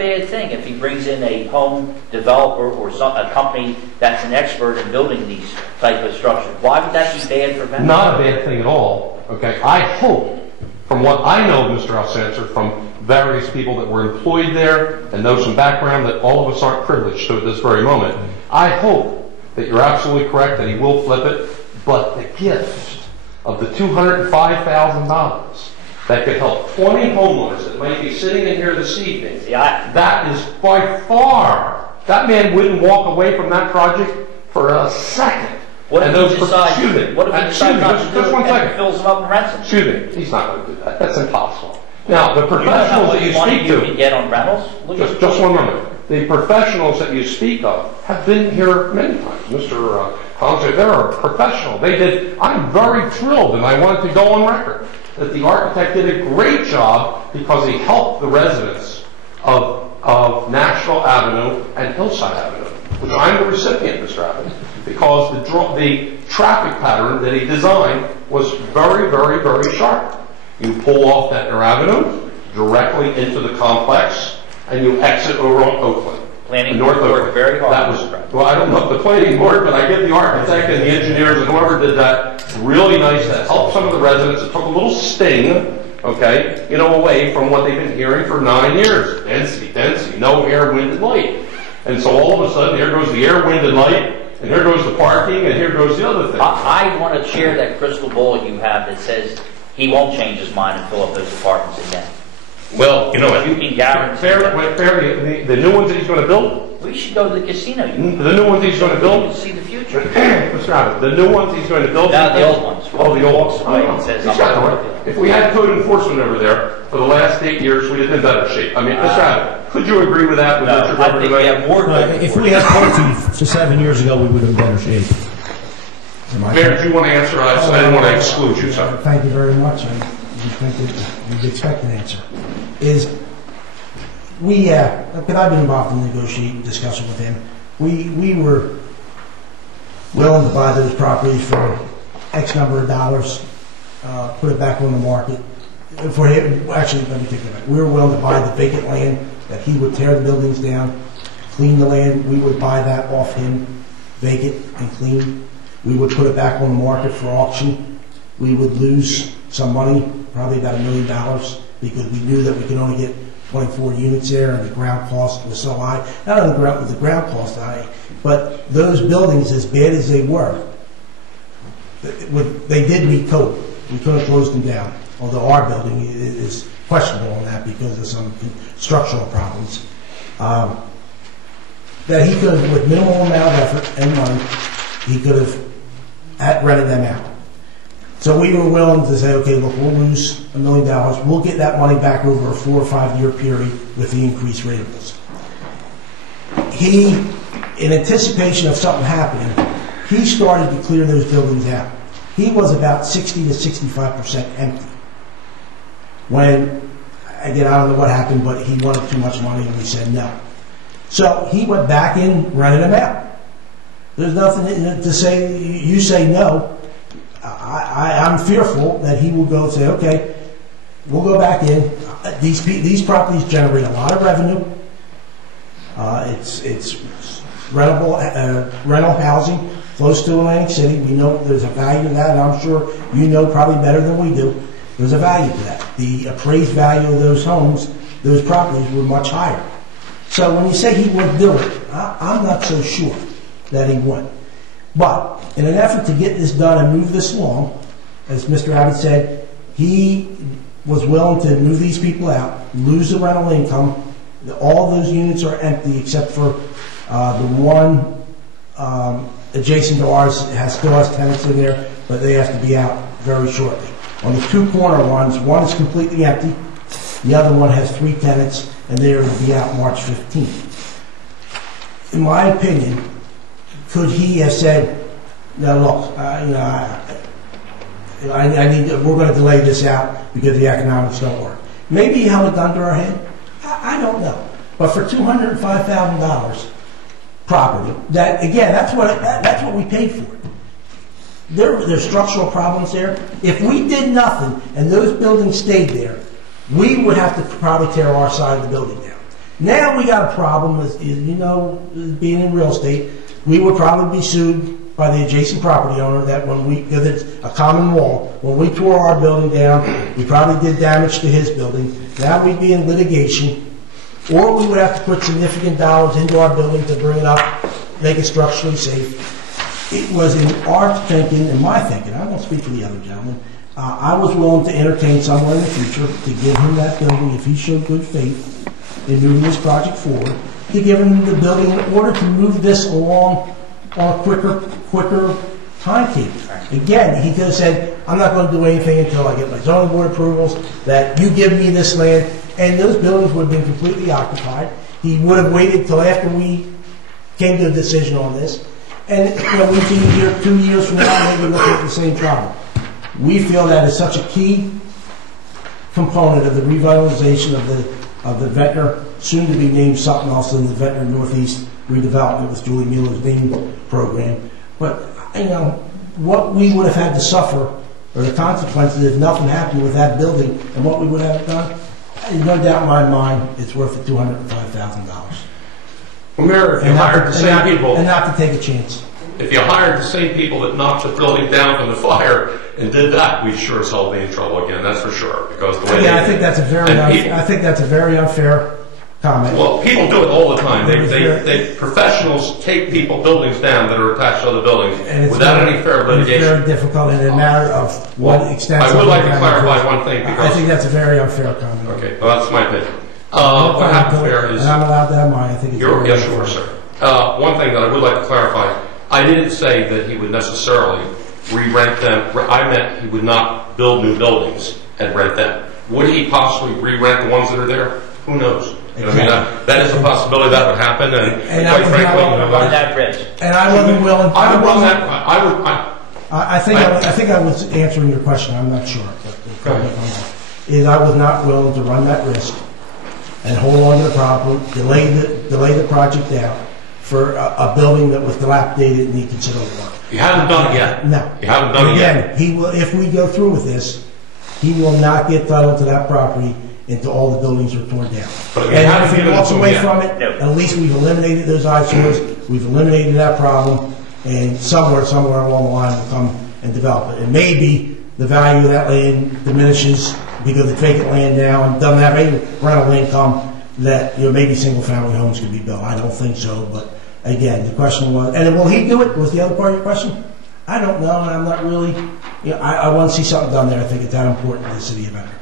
bad thing if he brings in a home developer or a company that's an expert in building these type of structures? Why would that be bad for Ventnor? Not a bad thing at all. Okay, I hope, from what I know of Mr. Alcantara, from various people that were employed there and know some background, that all of us aren't privileged to at this very moment. I hope that you're absolutely correct that he will flip it, but the gift of the $205,000 that could help 20 homeowners that might be sitting in here this evening, that is by far, that man wouldn't walk away from that project for a second. What if he decides not to do it, fills them up and rents them? Excuse me, he's not going to do that. That's impossible. Now, the professionals that you speak to... can get on rentals? Just one moment. The professionals that you speak of have been here many times. Mr. Collins, they're a professional. I'm very thrilled, and I wanted to go on record, that the architect did a great job because he helped the residents of Nashville Avenue and Hillside Avenue, which I'm the recipient, Mr. Abbott, because the traffic pattern that he designed was very, very, very sharp. You pull off Ventnor Avenue directly into the complex, and you exit over on Oakland. Planning board worked very hard. Well, I don't know the planning board, but I get the architect and the engineers and whoever did that really nice. That helped some of the residents. It took a little sting, okay, away from what they've been hearing for 9 years. Density, no air, wind, and light. And so all of a sudden, here goes the air, wind, and light, and here goes the parking, and here goes the other thing. I want to share that crystal ball you have that says he won't change his mind and fill up those apartments again. Well, you can guarantee the new ones that he's going to build? We should go to the casino. The new ones he's going to build? You can see the future. Mr. Abbott, the new ones he's going to build? No, the old ones. Oh, the old ones. If we had code enforcement over there for the last 8 years, we'd have been in better shape. I mean, Mr. Abbott, could you agree with that? No, I think we have more code If we had code to 7 years ago, we would have been in better shape. Mayor, do you want to answer? I didn't want to exclude you, sir. Thank you very much. You'd expect an answer. Because I've been involved in negotiating discussion with him, we were willing to buy those properties for X number of dollars, put it back on the market. For him, actually, let me take that back. We were willing to buy the vacant land that he would tear the buildings down, clean the land. We would buy that off him, vacant and clean. We would put it back on the market for auction. We would lose some money, probably about $1 million, because we knew that we could only get 24 units there, and the ground cost was so high. Not only was the ground cost high, but those buildings, as bad as they were, they did meet code. We couldn't close them down, although our building is questionable on that because of some structural problems. That he could have, with minimal amount of effort and money, he could have rented them out. So we were willing to say, okay, look, we'll lose $1 million. We'll get that money back over a 4 or 5 year period with the increased ratables. He, in anticipation of something happening, he started to clear those buildings out. He was about 60 to 65% empty. When, again, I don't know what happened, but he wanted too much money and we said no. So he went back in, rented them out. There's nothing to say, you say no. I'm fearful that he will go and say, okay, we'll go back in. These properties generate a lot of revenue. It's rental housing close to Atlantic City. We know there's a value to that, and I'm sure you know probably better than we do. There's a value to that. The appraised value of those homes, those properties were much higher. So when you say he wouldn't do it, I'm not so sure that he would. But in an effort to get this done and move this along, as Mr. Abbott said, he was willing to move these people out, lose the rental income. All those units are empty except for the one adjacent to ours still has tenants in there, but they have to be out very shortly. On the two corner ones, one is completely empty, the other one has 3 tenants, and they are to be out March 15th. In my opinion, could he have said, "No, look, we're going to delay this out because the economics don't work"? Maybe he held a gun to our head. I don't know. But for $205,000 property, that again, that's what we paid for. There's structural problems there. If we did nothing and those buildings stayed there, we would have to probably tear our side of the building down. Now we got a problem with, you know, being in real estate, we would probably be sued by the adjacent property owner that when we, if it's a common wall, when we tore our building down, we probably did damage to his building. Now we'd be in litigation, or we would have to put significant dollars into our building to bring it up, make it structurally safe. It was in our thinking, in my thinking, I won't speak for the other gentleman, I was willing to entertain somewhere in the future to give him that building if he showed good faith in moving this project forward, to give him the building in order to move this along on a quicker timetable. Again, he could have said, I'm not going to do anything until I get my zoning board approvals, that you give me this land, and those buildings would have been completely occupied. He would have waited till after we came to a decision on this, and you know, we'd be here 2 years from now, maybe looking at the same problem. We feel that is such a key component of the revitalization of the Ventnor, soon to be named something else in the Ventnor Northeast redevelopment with Julie Mueller's name program. But you know, what we would have had to suffer, or the consequences if nothing happened with that building, and what we would have done, there's no doubt in my mind, it's worth the $205,000. Well, Mayor, if you hired the same people, and not to take a chance. if you hired the same people that knocked the building down from the fire and did that, we'd sure as hell be in trouble again. That's for sure. Because the way I think that's a very unfair comment. Well, people do it all the time. They professionals take buildings down that are attached to other buildings without any fair litigation. It's very difficult in a matter of what extent. I would like to clarify one thing. I think that's a very unfair comment. Okay, well, that's my opinion. What happens there is... And I'm allowed to have mine. I think it's very yes, sure, sir. One thing that I would like to clarify, I didn't say that he would necessarily re-rent them. I meant he would not build new buildings and rent them. Would he possibly re-rent the ones that are there? Who knows? You know, I mean, that is a possibility that would happen, and quite frankly, run that risk. And I wasn't willing. I would run that. I think I was answering your question. I'm not sure. Is I was not willing to run that risk and hold on to the problem, delay the project out for a building that was dilapidated and need considerable work. You haven't done it yet. No. You haven't done it yet. He will. If we go through with this, he will not get title to that property until all the buildings are torn down. And if he walks away from it, at least we've eliminated those eyesores, we've eliminated that problem, and somewhere along the line we'll come and develop it. And maybe the value of that land diminishes because it's vacant land now and doesn't have any rental income, that maybe single family homes could be built. I don't think so, but again, the question was, and will he do it? Was the other part of your question? I don't know, and I'm not really, I want to see something done there. I think it's that important to the city of Ventnor.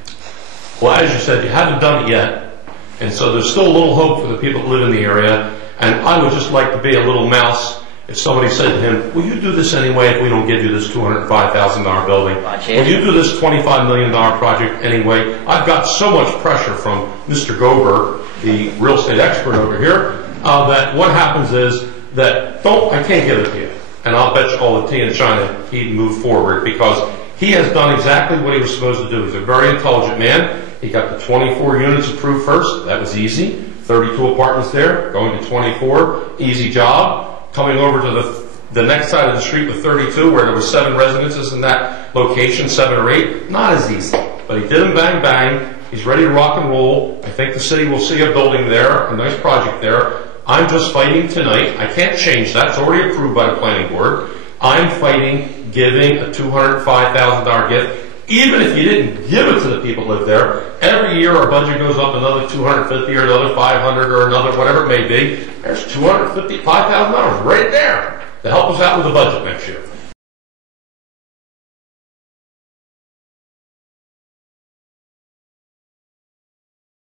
Well, as you said, you haven't done it yet, and so there's still a little hope for the people that live in the area, and I would just like to be a little mouse if somebody said to him, will you do this anyway if we don't give you this $205,000 building? Will you do this $25 million project anyway? I've got so much pressure from Mr. Gober, the real estate expert over here, that what happens is that, I can't give it to you, and I'll bet you all the tea in China he'd move forward because he has done exactly what he was supposed to do. He's a very intelligent man. He got the 24 units approved first. That was easy. 32 apartments there, going to 24. Easy job. Coming over to the next side of the street with 32, where there were 7 residences in that location, 7 or 8. Not as easy. But he did them bang, bang. He's ready to rock and roll. I think the city will see a building there, a nice project there. I'm just fighting tonight. I can't change that. It's already approved by the planning board. I'm fighting giving a $205,000 gift. Even if you didn't give it to the people who live there, every year our budget goes up another $250 or another $500 or another whatever it may be. There's $255,000 right there to help us out with the budget next year.